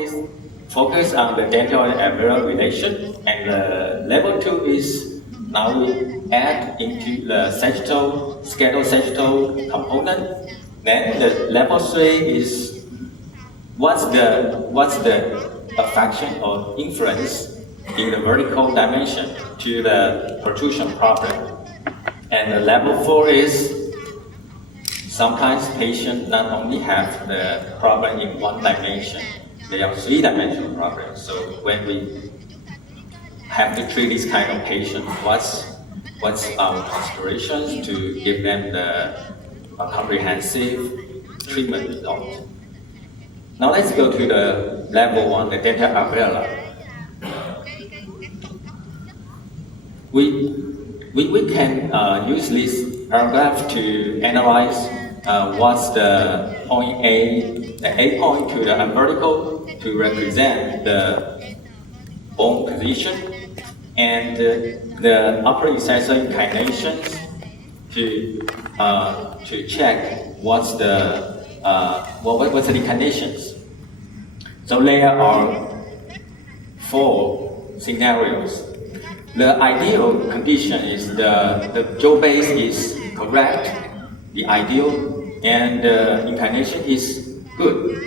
is focused on the dental and alveolar relation, and the level 2 is now we add into the sagittal, scatosagittal component. Then the level 3 is what's the affection or influence in the vertical dimension to the protrusion problem. And the level 4 is sometimes patients not only have the problem in one dimension, they are three-dimensional problems. So when we have to treat this kind of patient, what's our considerations to give them the comprehensive treatment result? Now let's go to the level 1, the dental alveolar. We can use this paragraph to analyze what's the point A, the A point to the vertical to represent the bone position, and the upper incisor inclinations to check what's the inclinations. So there are 4 scenarios. The ideal condition is the jaw base is correct, the ideal, and the inclination is good.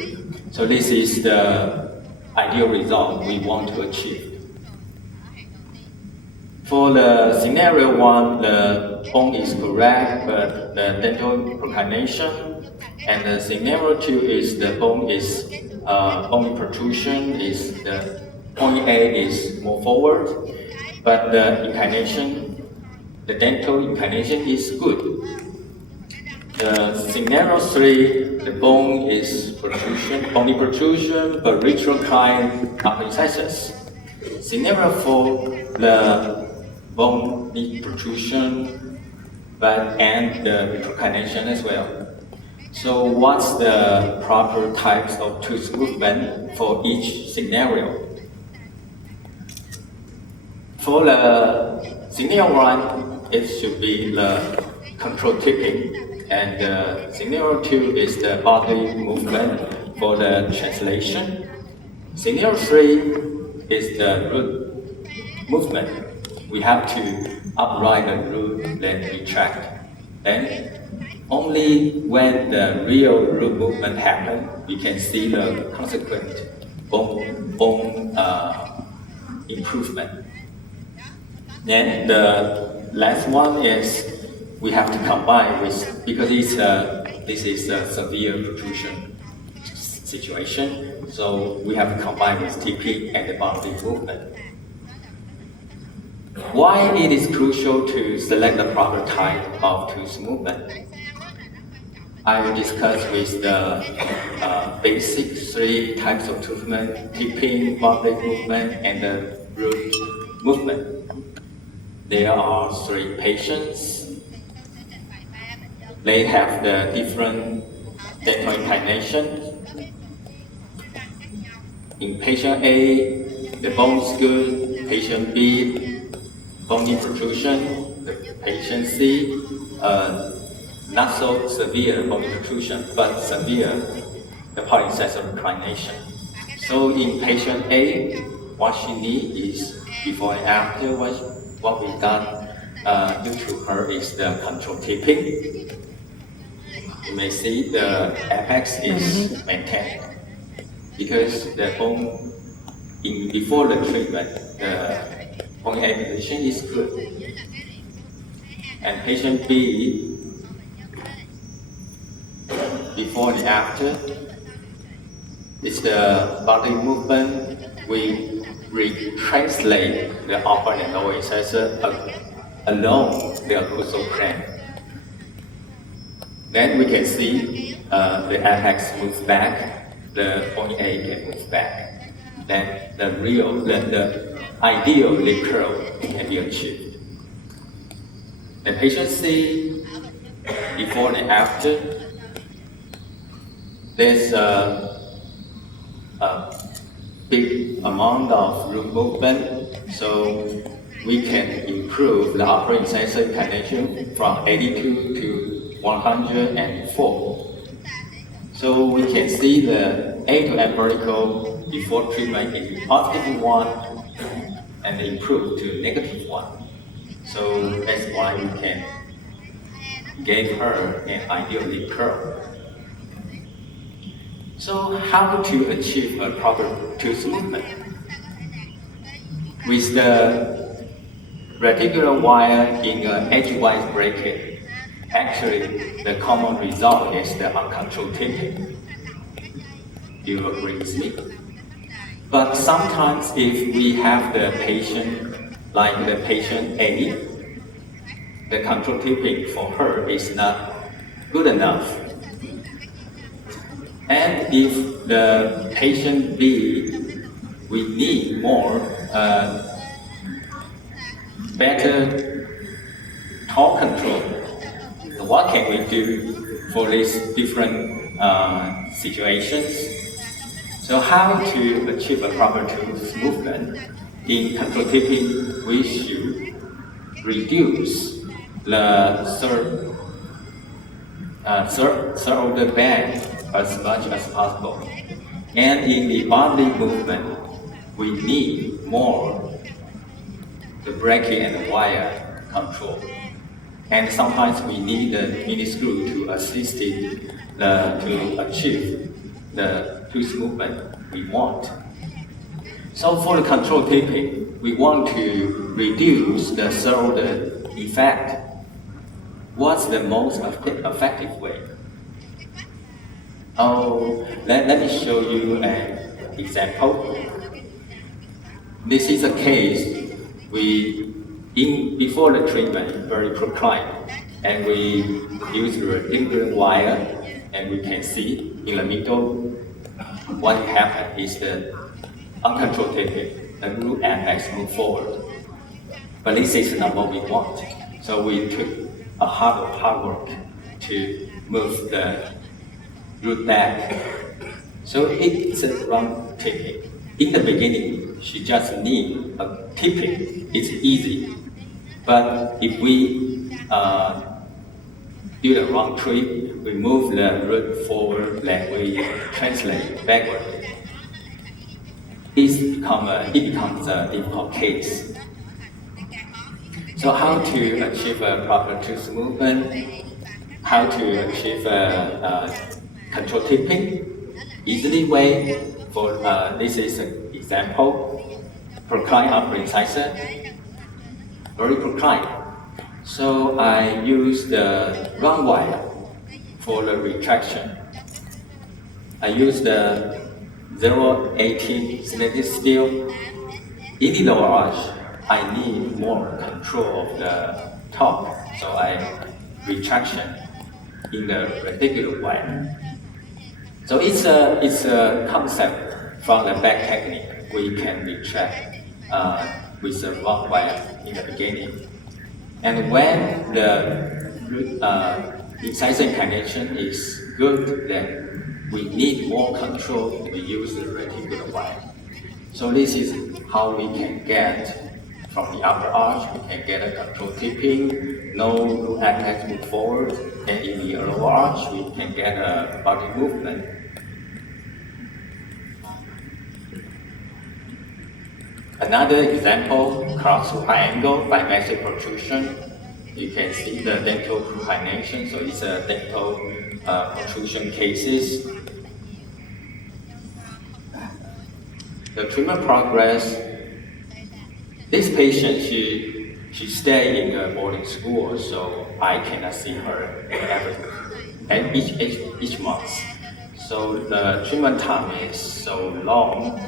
So this is the ideal result we want to achieve. For the scenario 1, the bone is correct, but the dental proclination, and the scenario 2 is the bone is bony protrusion, is the point A is more forward, but the inclination, the dental inclination is good. The scenario 3, the bone is protrusion, bony protrusion, but retrocline upper incisors. Scenario 4, the bone needs protrusion, and the retroclination as well. So what's the proper types of tooth movement for each scenario? For the scenario 1, it should be the control tipping, and scenario 2 is the body movement for the translation. Scenario 3 is the root movement. We have to upright the root, then retract. Then only when the real root movement happens, we can see the consequent bone improvement. Then the last one is we have to combine with, because this is a severe protrusion situation, so we have to combine with TP and the body movement. Why it is crucial to select the proper type of tooth movement? I will discuss with the basic 3 types of tooth movement: tipping, body movement, and the root movement. There are 3 patients. They have the different dental inclinations. In patient A, the bone is good. Patient B, bony protrusion. The patient C, not so severe bony protrusion, but severe the upper incisor inclination. So in patient A, what she needs is before and after what we done due to her is the control tipping. You may see the apex is maintained because the bone before the treatment, the bone A position is good. And patient B, before and after, it's the body movement. We retranslate the upper and lower incisor along the occlusal plane. Then we can see the apex moves back, the point A can move back. Then the ideal lip curl can be achieved. The patient C, before and after, there's a big amount of root movement, so we can improve the upper incisor inclination from 82 to 104. So we can see the A to empirical before treatment is positive one and improve to negative one. So that's why we can give her an ideal lip curl. So how to achieve a proper tooth movement? With the reticular wire in an edgewise bracket, actually the common result is the uncontrolled tipping. Do you agree with me? But sometimes if we have the patient, like the patient A, the control tipping for her is not good enough. And if the patient B, we need more better torque control. So what can we do for these different situations? So how to achieve a proper tooth movement? In control tipping, we should reduce the third order bend as much as possible. And in the body movement, we need more the bracket and the wire control. And sometimes we need the mini screw to assist it to achieve the tooth movement we want. So for the control tipping, we want to reduce the third order effect. What's the most effective way? Let me show you an example. This is a case before the treatment, very proclined, and we use the reticular wire, and we can see in the middle what happened is the uncontrolled tipping. The root apex move forward, but this is not what we want. So we took a hard work to move the root back. So it's a wrong tipping. In the beginning, she just needs a tipping. It's easy. But if we do the wrong trick, we move the root forward, then we translate backward. It becomes a difficult case. So how to achieve a proper tooth movement? How to achieve control tipping? Easily way. For this is an example. Procline upper incisor, very procline. So I use the round wire for the retraction. I use the 0.18 stainless steel. In the lower arch, I need more control of the top, so I retraction in the reticular wire. So it's a concept from the back technique. We can retract with the round wire in the beginning. And when the incisor connection is good, then we need more control. We use the reticular wire. So this is how we can get from the upper arch, we can get a control tipping, no root apex move forward, and in the lower arch, we can get a body movement. Another example, cross triangle by massive protrusion. You can see the dental cruhination, so it's a dental protrusion cases. The treatment progress. This patient, she stayed in a boarding school, so I cannot see her each month. So the treatment time is so long,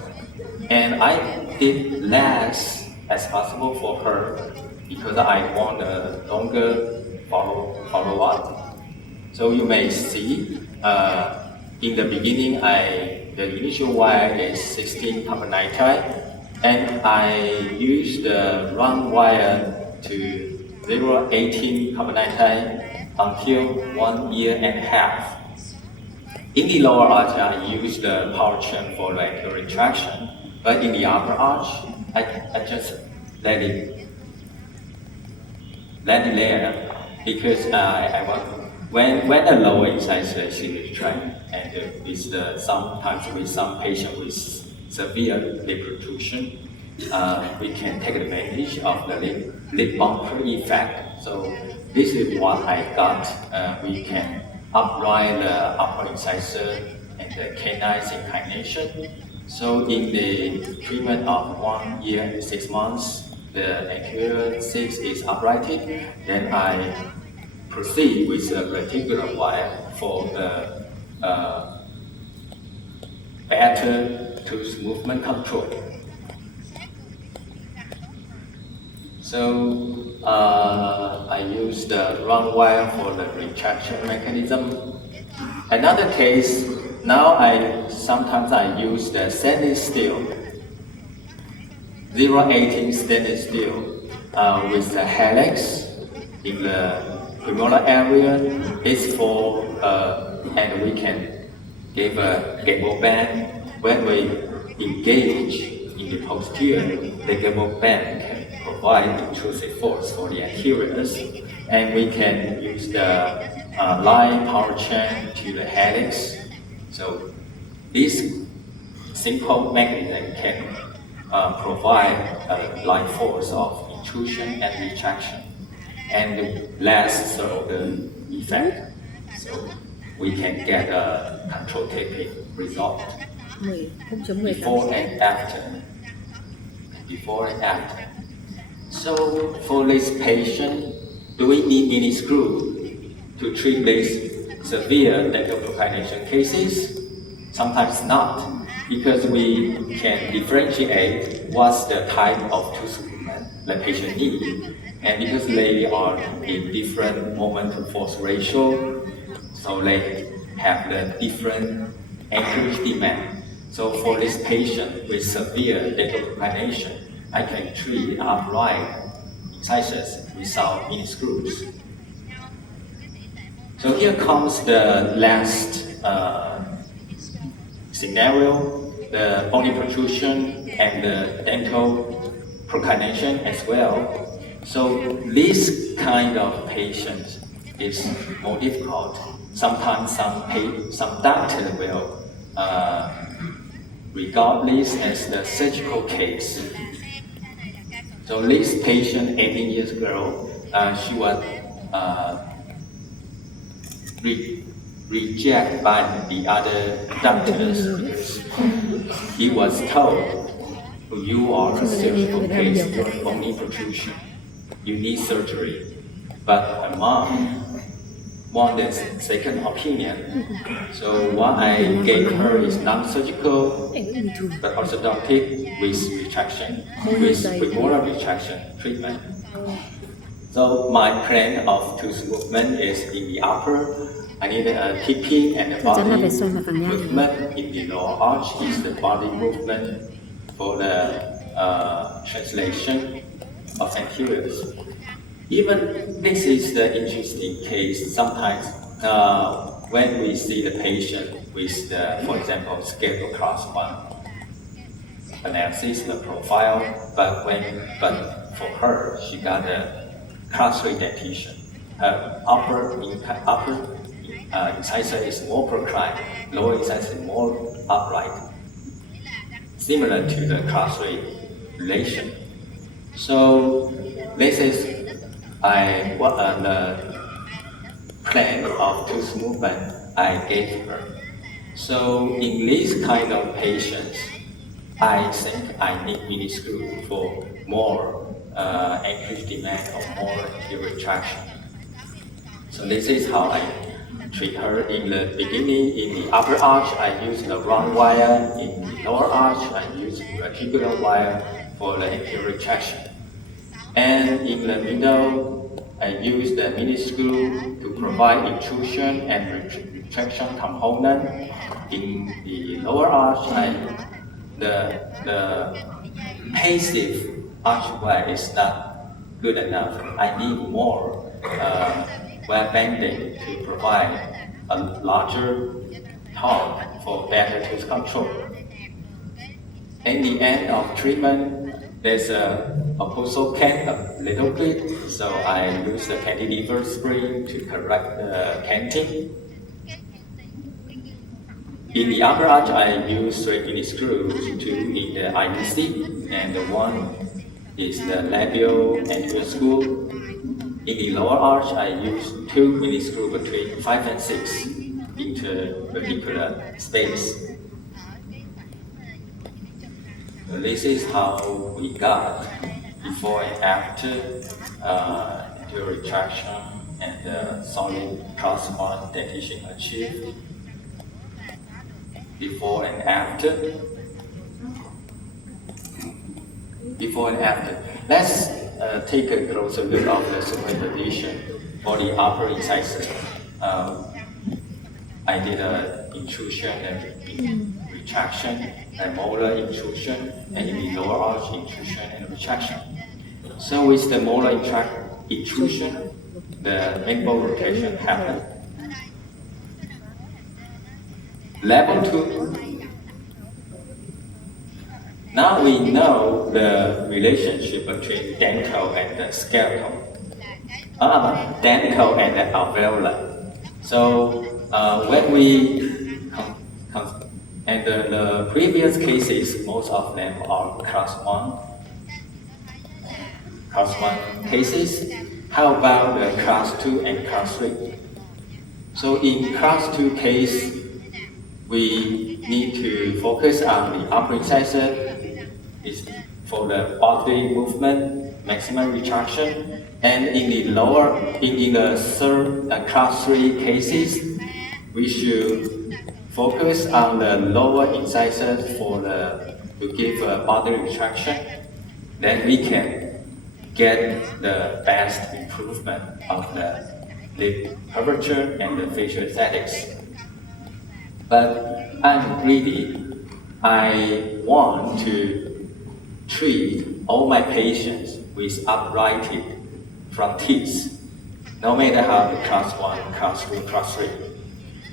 and I did less as possible for her because I want a longer follow up. So you may see in the beginning, the initial wire is 16 copper nitride. And I use the round wire to 0.18 copper nitride until 1.5 years. In the lower arch, I use the power chain for the retraction, but in the upper arch, I just let it there because when a lower incisor is retracted, and with sometimes with some patient with severe lip protrusion, we can take advantage of the lip bumper effect. So this is what I got. We can upright the upper incisor and the canine inclination. So in the treatment of 1 year and 6 months, the anterior 6 is uprighted. Then I proceed with the reticular wire for the better tooth movement control. So I use the round wire for the retraction mechanism. Another case, now sometimes I use the stainless steel, 018 stainless steel with the helix in the premolar area. It's for, and we can give a gable band. When we engage in the posterior, the gable band can provide intrusive force for the anteriors, and we can use the line power chain to the helix. So this simple mechanism can provide a line force of intrusion and retraction, and less of the effect. So we can get a control taping result before and after. Before and after. So for this patient, do we need mini screw to treat these severe dental procrastination cases? Sometimes not, because we can differentiate what's the type of tooth movement the patient needs, and because they are in different moment to force ratio, so they have the different anchorage demand. So for this patient with severe dental procrastination, I can treat upright incisors without mini screws. So here comes the last scenario, the bony protrusion and the dental procrastination as well. So this kind of patient is more difficult. Sometimes some doctor will regard this as the surgical case. So this patient, 18 years ago, she was rejected by the other doctors because he was told, you are a surgical case, you are bony protrusion, you need surgery. But her mom wanted second opinion. So what I gave her is non-surgical, but orthodontic with retraction, with premolar retraction treatment. So my plan of tooth movement is in the upper. I need a tipping and a body movement. In the lower arch is the body movement for the translation of anteriors. Even this is the interesting case. Sometimes when we see the patient with the, for example, scale class 1 analysis, the profile, but for her, she got a class 3 dentition. Her upper incisor is more proclined, lower incisor is more upright, similar to the class 3 relation. So this is the plan of tooth movement I gave her. So in this kind of patients, I think I need mini screw for more anchorage demand or more retraction. So this is how I treat her. In the beginning, in the upper arch, I use the round wire. In the lower arch, I use reticular wire for the anterior retraction. And in the middle, I use the mini screw to provide intrusion and retraction component. In the lower arch, the passive archway is not good enough. I need more wire banding to provide a larger torque for better tooth control. In the end of treatment, there's a also can a little bit, so I use the cantilever spring to correct the canting. In the upper arch, I use straight unit screws, 2 in the IBC, and the 1 is the labial anterior screw. In the lower arch, I use 2 unit screws between 5 and 6 interverticular space. So this is how we got before and after anterior retraction and solid cross-bond dentition achieved. Before and after. Let's take a closer look of the superposition for the upper incisor. I did an intrusion and retraction, a molar intrusion, and in the lower arch intrusion and retraction. So with the molar intrusion, the mandible rotation happened. Level 2. Now we know the relationship between dental and the skeletal. Dental and the alveolar. So when we and the previous cases, most of them are class 1 cases. How about the class 2 and class 3? So in class 2 case, we need to focus on the upper incisor for the bodily movement, maximum retraction, and in the third class 3 cases, we should focus on the lower incisor to give a bodily retraction. Then we can get the best improvement of the lip curvature and the facial aesthetics. But I'm greedy. I want to treat all my patients with uprighted front teeth, no matter how the class 1, class 2, class 3.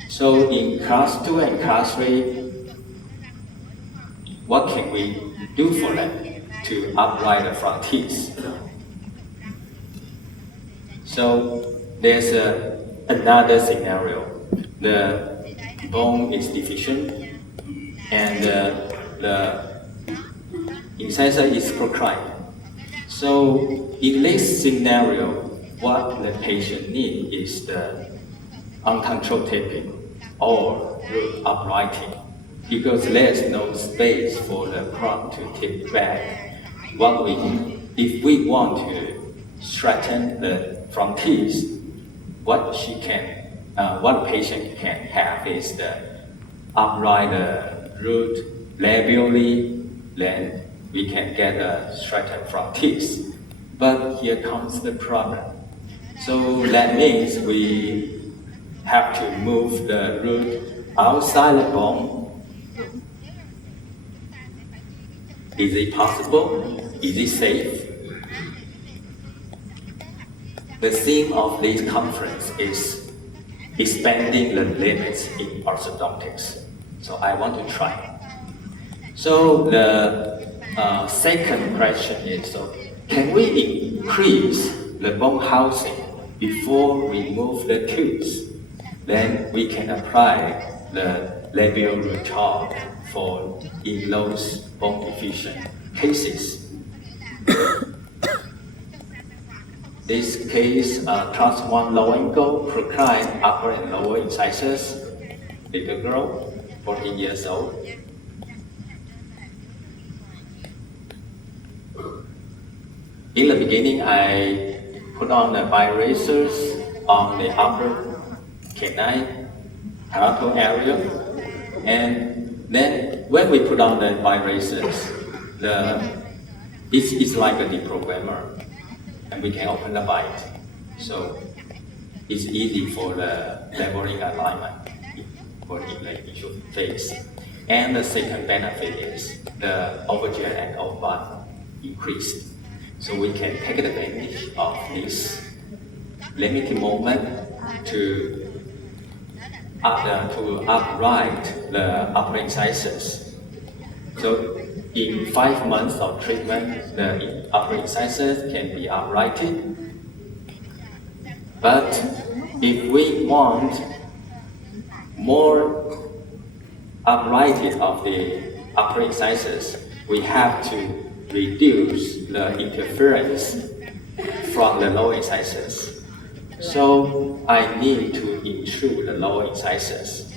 So in class 2 and class 3, what can we do for them to upright the front teeth? So there's another scenario. The bone is deficient and the incisor is proclined. So in this scenario, what the patient needs is the uncontrolled taping or root uprighting, because there's no space for the crown to tip back. If we want to straighten the front teeth, what the patient can have is the upright root labially, then we can get a straightened front teeth. But here comes the problem. So that means we have to move the root outside the bone. Is it possible? Is it safe? The theme of this conference is expanding the limits in orthodontics. So I want to try. So the second question is, can we increase the bone housing before we move the tooth? Then we can apply the labial retard in those bone deficient cases. This case, class 1 low angle, proclined upper and lower incisors, little girl, 14 years old. In the beginning, I put on the birazors on the upper canine palatal area, and then when we put on the birazors, it's like a deprogrammer, and we can open the bite. So it's easy for the leveling alignment for the initial phase. And the second benefit is the overjet and overbutt increased. So we can take advantage of this limited moment to upright the upper incisors. So in 5 months of treatment, the upper incisors can be uprighted. But if we want more uprighted of the upper incisors, we have to reduce the interference from the lower incisors. So I need to intrude the lower incisors.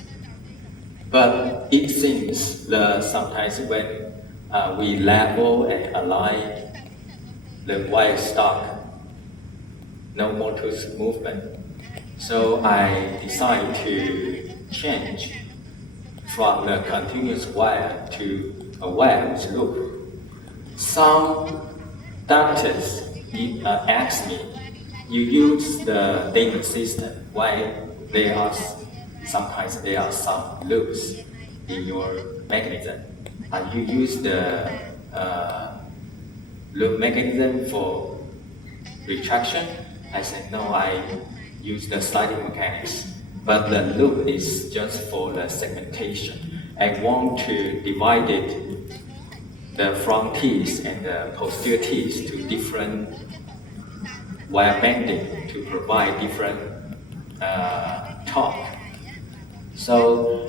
But it seems that sometimes when we level and align the wire stock, no more tooth movement. So I decided to change from the continuous wire to a wire with loop. Some doctors ask me, you use the Damon system, why sometimes there are some loops in your mechanism. You use the loop mechanism for retraction? I said, no, I use the sliding mechanics. But the loop is just for the segmentation. I want to divide it, the front teeth and the posterior teeth, to different wire banding to provide different torque. So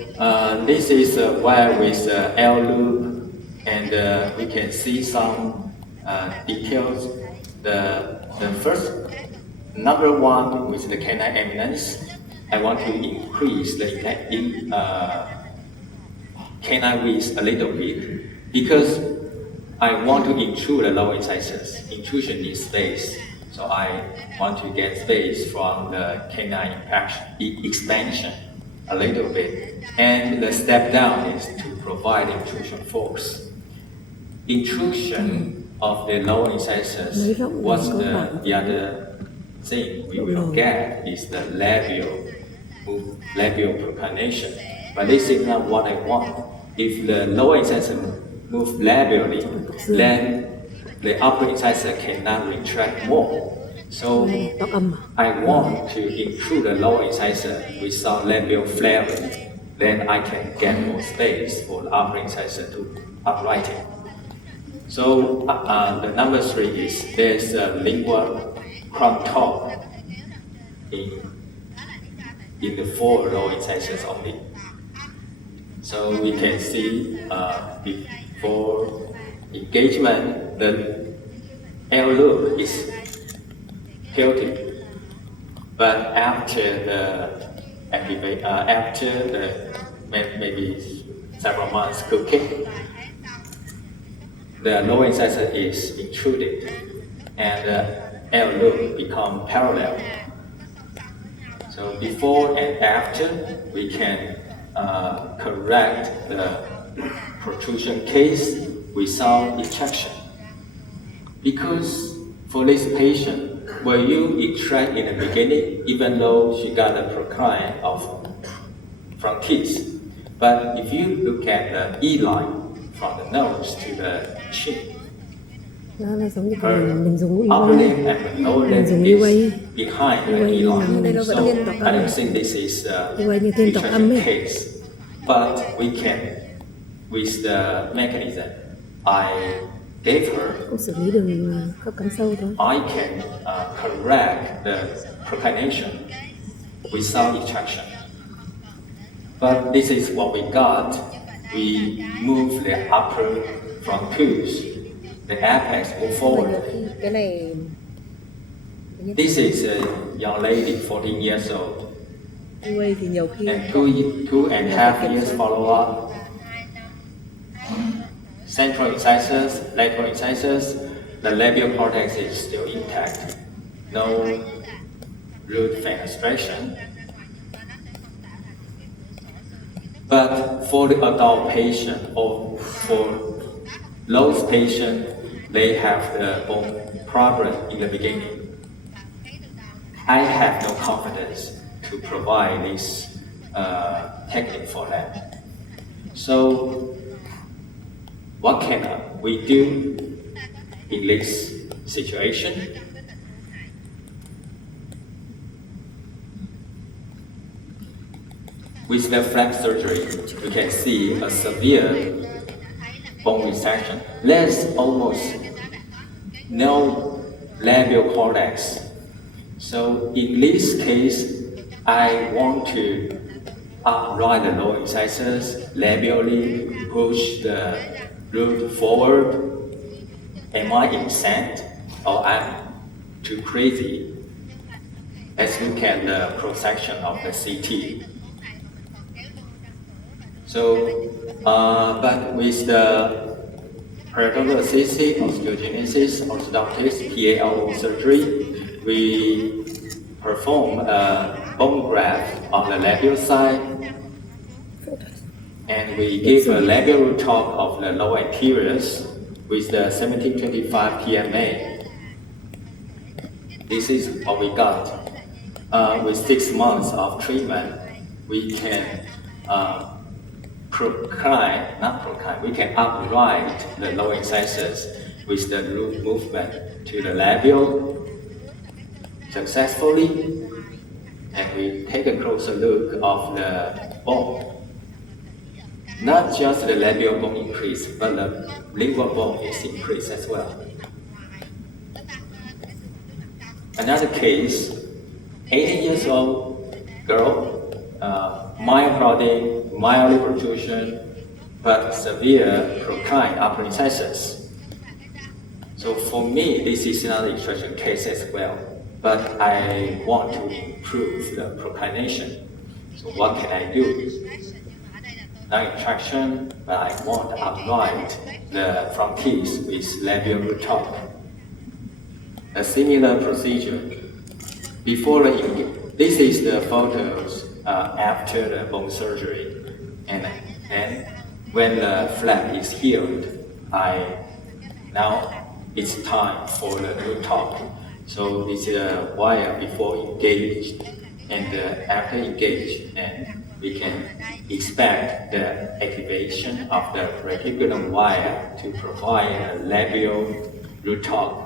this is a wire with L loop, and we can see some details. The first, number one with the canine eminence, I want to increase the canine width a little bit because I want to intrude the lower incisors. Intrusion needs space, so I want to get space from the canine expansion a little bit. And the step down is to provide intrusion force. Intrusion of the lower incisors, what's the other thing we will get is the labial propanation. But this is not what I want. If the lower incisor move labially, then the upper incisor cannot retract more. So I want to intrude the lower incisor without labial flaring. Then I can get more space for the upper incisor to upright it. So the number 3 is there's a lingual crumb top in the 4 lower incisors only. So we can see before engagement, the L loop is tilted, but after the maybe several months cooking, the lower incisor is intruded, and the L loop become parallel. So before and after, we can correct the protrusion case without ejection. Because for this patient, will you extract in the beginning, even though she got a procline from teeth? But if you look at the E line from the nose to the chin, her upper lip and the lower lip is behind the E line. So I don't think this is a retraction case. But we can, with the mechanism I gave her, I can correct the proclination without ejection. But this is what we got. We move the upper front tooth, the apex move forward. This is a young lady, 14 years old. And 2.5 years follow-up. Central incisors, lateral incisors, the labial cortex is still intact. No root fenestration. But for the adult patient or for those patients, they have the bone problem in the beginning. I have no confidence to provide this technique for them. So what can we do in this situation? With the flap surgery, we can see a severe bone resection, there's almost no labial cortex. So in this case, I want to upright the lower incisors, labially push the root forward. Am I insane or I'm too crazy? Let's look at the cross-section of the CT. So, but with the peritoneal-assisted osteogenesis orthodontics (PAO) surgery, we perform a bone graft on the labial side, and we give a labial root top of the lower anteriors with the 1725 PMA. This is what we got. With 6 months of treatment, we can we can upright the lower incisors with the root movement to the labial successfully, and we take a closer look of the bone. Not just the labial bone increase, but the lingual bone is increased as well. Another case, 18 years old girl, mild crowding, mild protrusion, but severe procline upper incisors. So for me, this is another extraction case as well, but I want to improve the proclination. So what can I do? Not extraction, but I want to upright the front teeth with labial root top. A similar procedure. This is the photos after the bone surgery, and when the flap is healed, now it's time for the root top. So this is a wire before engaged and after engaged, and we can expect the activation of the reticulum wire to provide a labial root top.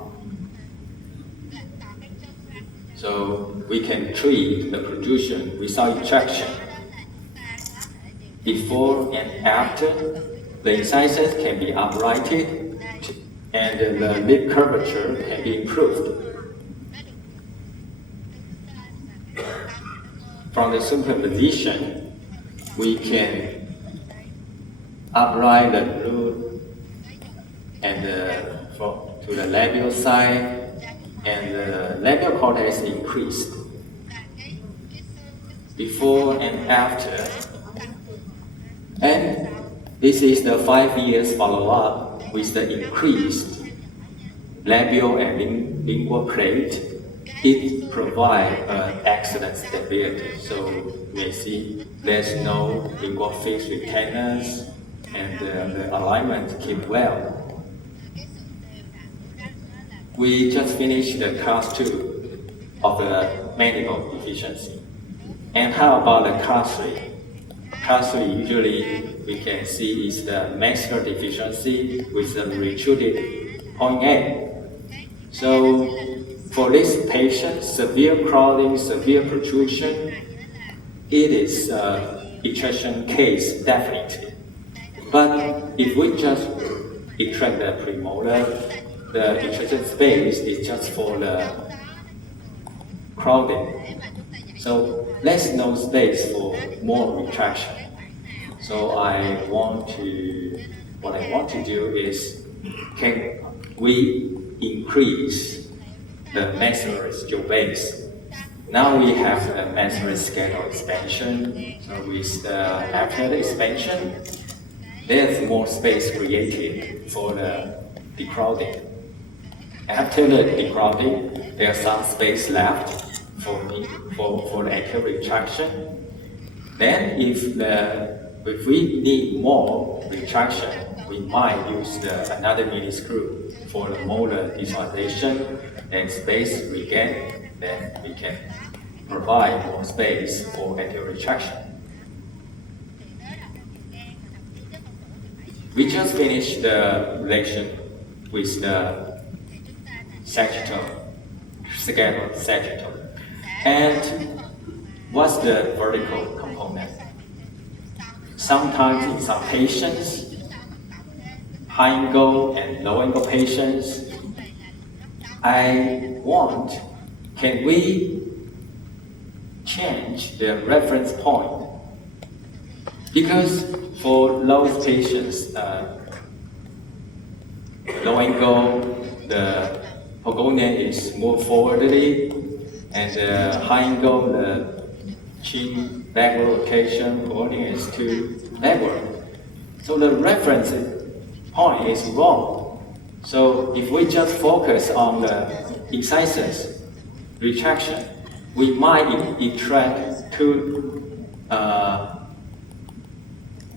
So we can treat the protrusion without extraction. Before and after, the incisors can be uprighted and the lip curvature can be improved. From the supine position, we can upright the root and to the labial side, and the labial cortex increased. Before and after. And this is the 5 years follow-up with the increased labial and lingual plate. It provides excellent stability. So you may see there's no lingual fixed retainers, and the alignment keep well. We just finished the class 2 of the mandible deficiency. And how about the class 3? Class 3 usually we can see is the maxillary deficiency with the retruded point A. So for this patient, severe crowding, severe protrusion, it is an extraction case definitely. But if we just extract the premolar, the extraction space is just for the crowding. So there's no space for more retraction. So what I want to do is, can we increase the maxillary skill base? Now we have the maxillary scale expansion. So with the after the expansion, there's more space created for the decrowding. After the decrowding, there's some space left for the anterior retraction. Then if we need more retraction, we might use another mini screw for the molar visualization and space regain. Then we can provide more space for anterior retraction. We just finished the relation with the sagittal, sagittal. And what's the vertical component? Sometimes in some patients, high angle and low angle patients, can we change the reference point? Because for those patients, low angle, the Hogonian is more forwardly, and the high angle, the chin backward rotation, Hogonian is too backward. So the reference point is wrong. So if we just focus on the incisors retraction, we might retract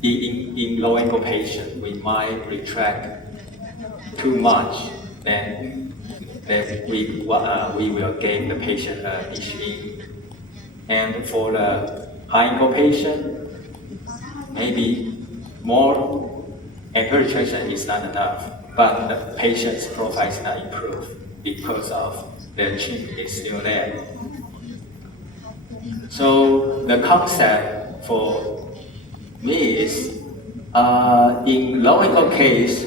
in low angle patient, we might retract too much, then we will gain the patient issue. And for the high angle patient, maybe more angle retraction is not enough, but the patient's profile is not improved because of the chin is still there. So the concept for me is, in low angle case,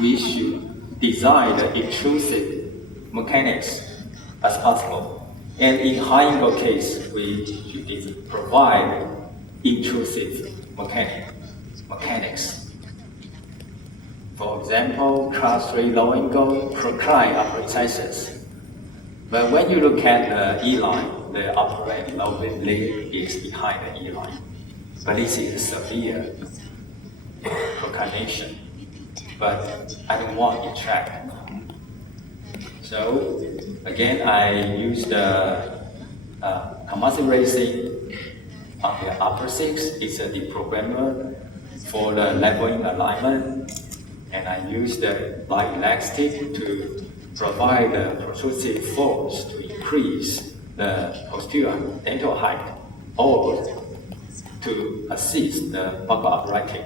we should design the intrusive mechanics as possible. And in high angle case, we should provide intrusive mechanics. For example, class 3 low angle procline upper incisors. But when you look at the E-line, the upper and lower limb is behind the E-line. But this is severe proclination. But I don't want to track. So again, I use the composite racing on the upper 6. It's a deprogrammer for the leveling alignment, and I use the light elastic to provide the protrusive force to increase the posterior dental height or to assist the buccal uprighting.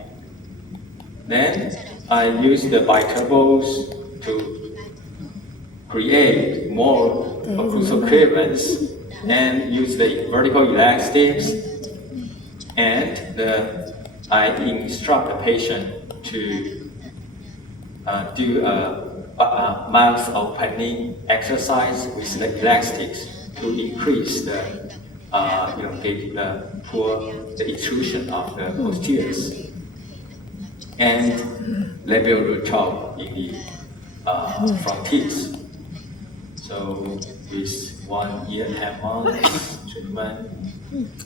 Then I use the biturbos to create more occlusal clearance and use the vertical elastics, and I instruct the patient to do a mouth opening exercise with the elastics to increase the intrusion of the posteriors, and labial root top in the front teeth. So with 1 year, 10 months treatment,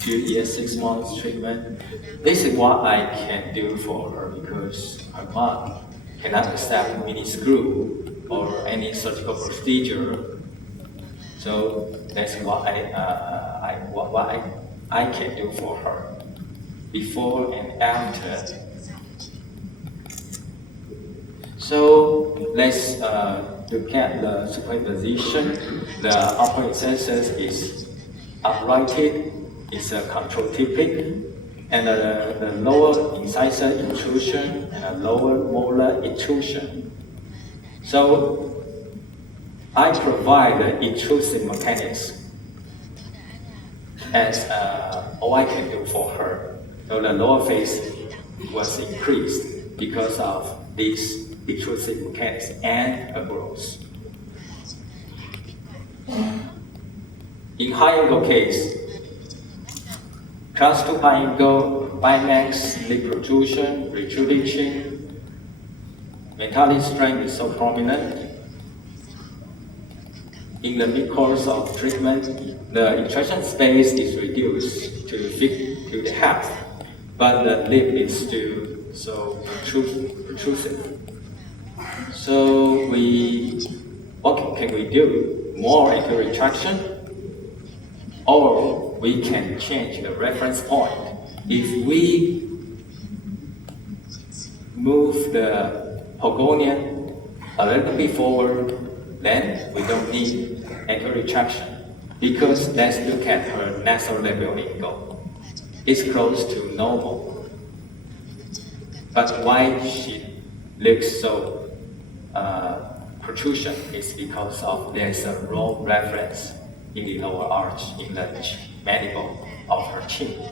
2 years, 6 months treatment, this is what I can do for her because her mouth cannot accept mini screw or any surgical procedure. So that's what I can do for her before and after. So let's look at the superposition. The upper incisors is uprighted, it's a controtypic, and the lower incisor intrusion and a lower molar intrusion. So I provide the intrusive mechanics as all I can do for her. So the lower face was increased because of this intrusive mechanics and a growth. In high angle case, class 2 high angle, bimax, lip protrusion, retruding chin, metallic strength is so prominent. In the mid-course of treatment, the interaction space is reduced to the half, but the lip is still so protrusive. So what can we do? More ankle retraction, or we can change the reference point. If we move the Hogonian a little bit forward, then we don't need ankle retraction, because let's look at her nasolabial angle. It's close to normal. But why she looks so protrusion is because there's a wrong reference in the lower arch, in the mandible of her chin.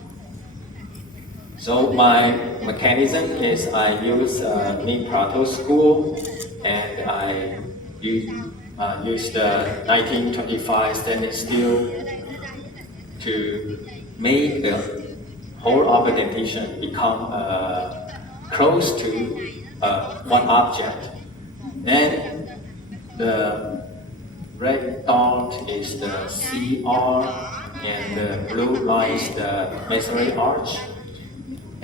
So my mechanism is I use mid-plateau school, and I use the 1925 stainless steel to make the whole of the dentition become close to one object. Then the red dot is the CR, and the blue line is the masonry arch,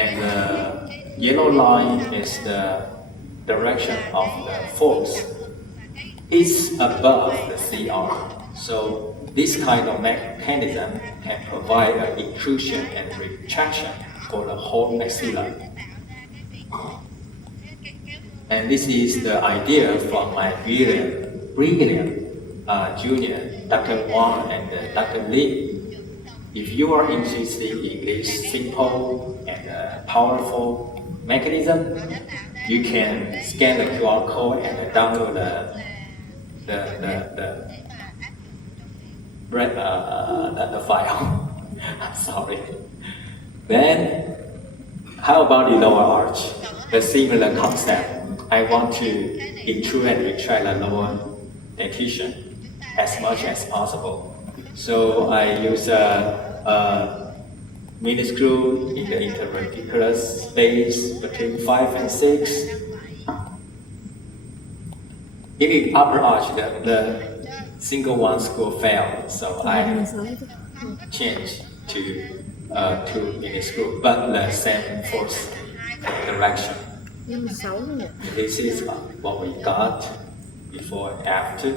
and the yellow line is the direction of the force. It's above the CR. So this kind of mechanism can provide an intrusion and retraction for the whole maxilla. And this is the idea from my brilliant junior, Dr. Wang and Dr. Lee. If you are interested in this simple and powerful mechanism, you can scan the QR code and download the file. Sorry. Then, how about the lower arch? The similar concept. I want to intrude and retract the lower dentition as much as possible. So I use a mini screw in the interverticular space between 5 and 6. In the upper arch, the single one screw failed, so I changed to 2 mini screw, but the same force direction. This is what we got before and after.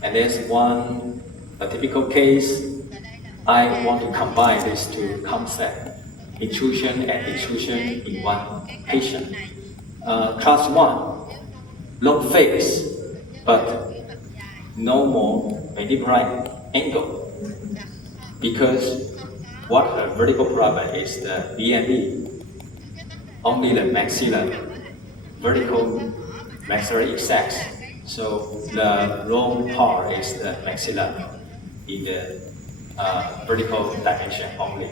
And there's a typical case. I want to combine these two concepts, intrusion and intrusion in one patient. Class 1, long face, but no more right angle, because what her vertical problem is the BME. Only the maxilla, vertical maxillary excess. So the long part is the maxilla in the vertical dimension only.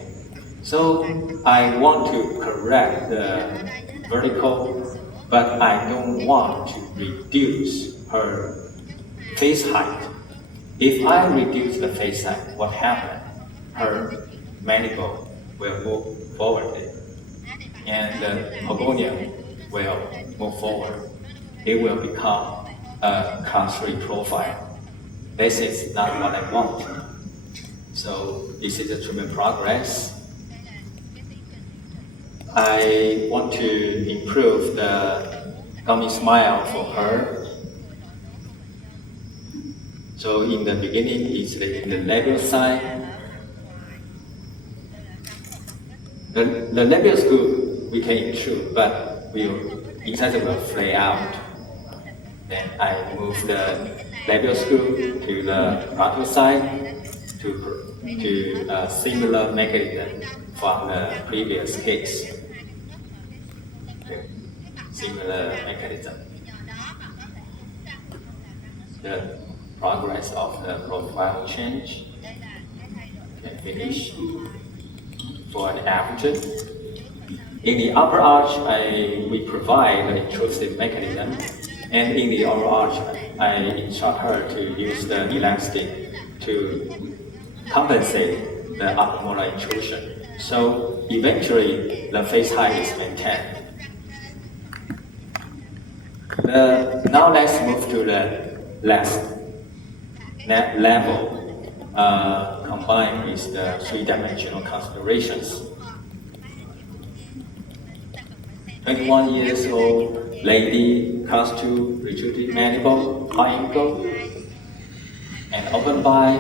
So I want to correct the vertical, but I don't want to reduce her face height. If I reduce the face height, what happens? Her mandible will move forward, and the pogonium will move forward. It will become a class 3 profile. This is not what I want. So this is the treatment progress. I want to improve the gummy smile for her. So in the beginning, it's in the labial side. The labial is good. We can intrude, but incisor will flare out. Then I move the labial screw to the lateral side to a similar mechanism from the previous case. Similar mechanism. The progress of the profile change. Okay, finish. For an after. In the upper arch, we provide an intrusive mechanism, and in the lower arch, I instruct her to use the elastic to compensate the upper molar intrusion. So eventually, the face height is maintained. Now let's move to the last level, combined with the 3-dimensional considerations. 21 years old lady, class 2, retracted mandible, high angle, and open bite,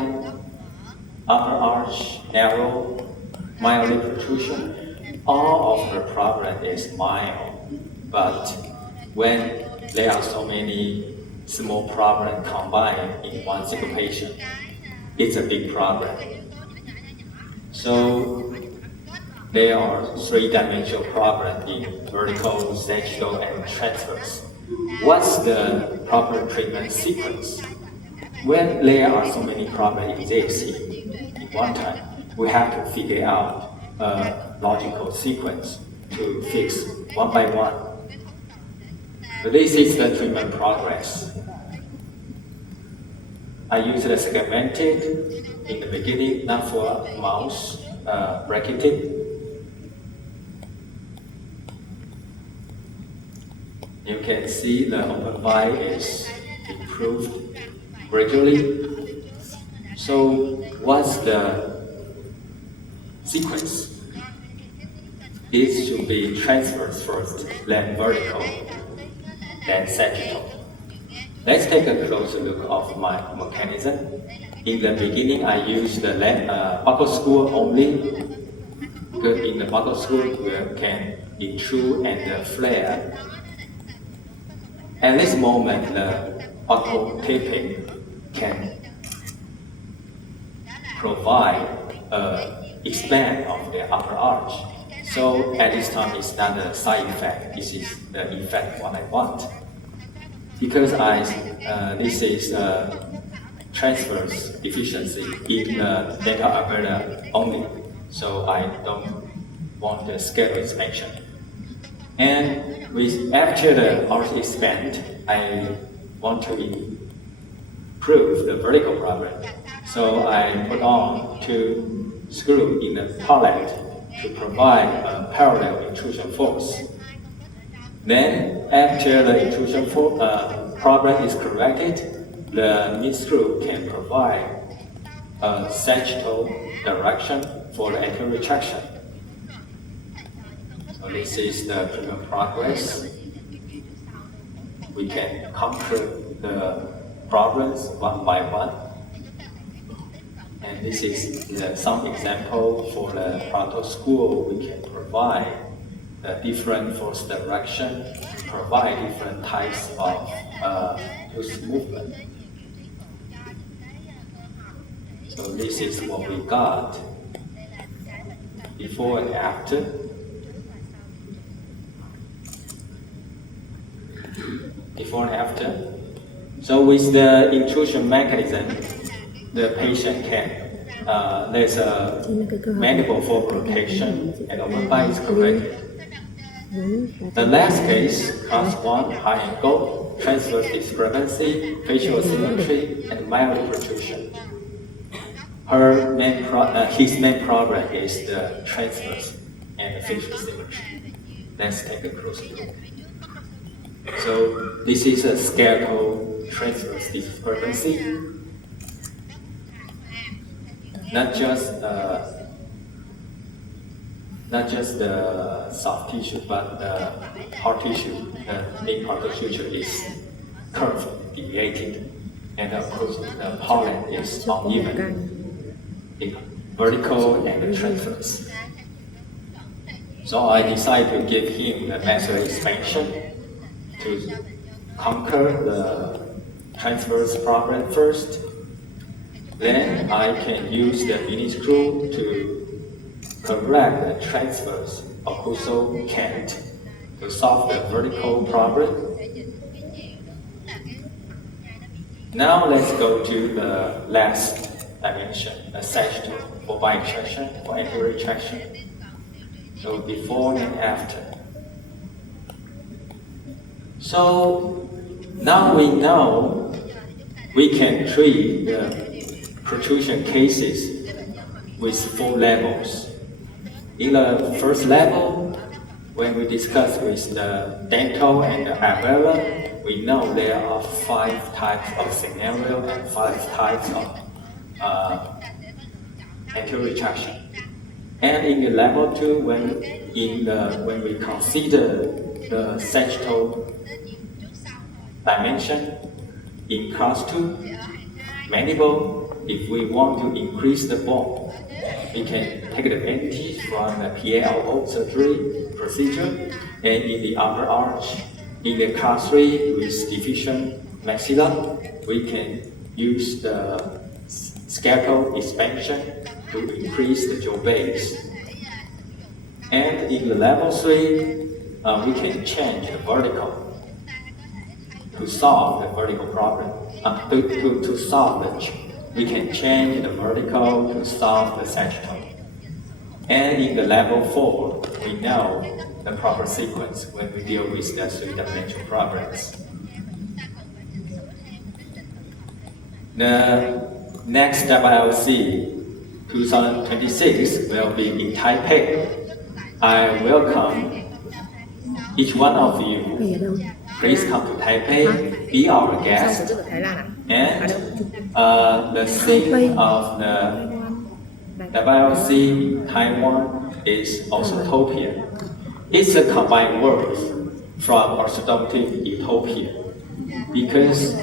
upper arch, narrow, mild protrusion. All of her problem is mild, but when there are so many small problems combined in one single patient, it's a big problem. So there are 3-dimensional problems in vertical, sagittal, and transverse. What's the proper treatment sequence? When there are so many problems exist in one time, we have to figure out logical sequence to fix one by one. So this is the treatment progress. I use the segmented in the beginning, not for mouse bracketing. You can see the open bite is improved gradually. So what's the sequence? It should be transverse first, then vertical, then sagittal. Let's take a closer look of my mechanism. In the beginning, I use the buckle screw only, because in the buckle screw we can intrude and flare. At this moment, the buckle taping can provide expand of the upper arch. So at this time, it's not a side effect. This is the effect what I want. Because this is transverse deficiency in the dental alveoli only, so I don't want the scale expansion. And after the arch expand, I want to improve the vertical problem. So I put on two screws in the palate to provide a parallel intrusion force. Then, after the intrusion problem is corrected, the mid screw can provide a sagittal direction for the anterior retraction. So this is the treatment progress. We can conquer the problems one by one. And this is some example for the parietal screw. We can provide the different force direction, provide different types of tooth movement. So this is what we got before and after. Before and after. So with the intrusion mechanism, the patient can, there's a mandible for protection and open bite is corrected. The last case, class 1, high angle, transverse discrepancy, facial symmetry, and mild protrusion. His main problem is the transverse and the facial symmetry. Let's take a closer look. So this is a skeletal transverse discrepancy. Not just the soft tissue, but the hard tissue, the main part of the tissue is curved, deviated, and of course the pollen is uneven, vertical and transverse. So I decided to give him the maxillary expansion to conquer the transverse problem first. Then I can use the mini screw to correct the transverse occlusal cant to solve the vertical problem. Now let's go to the last dimension, the sagittal for bi-traction or anterior retraction. So before and after. So now we know we can treat the protrusion cases with 4 levels. In the first level, when we discuss with the dental and the alveolar, we know there are 5 types of scenario and 5 types of anterior retraction. And in the level 2, when we consider the sagittal dimension in class 2, mandible, if we want to increase the bone, we can take advantage from the PALO surgery procedure. And in the upper arch, in the class 3 with deficient maxilla, we can use the skeletal expansion to increase the jaw base. And in the level 3, we can change the vertical to solve the vertical problem. To solve we can change the vertical to solve the sagittal. And in the level 4, we know the proper sequence when we deal with the three-dimensional problems. The next WLC 2026 will be in Taipei. I welcome each one of you. Please come to Taipei, be our guest. And the theme of the WLC Taiwan is also utopia. It's a combined word from Orthodontic utopia because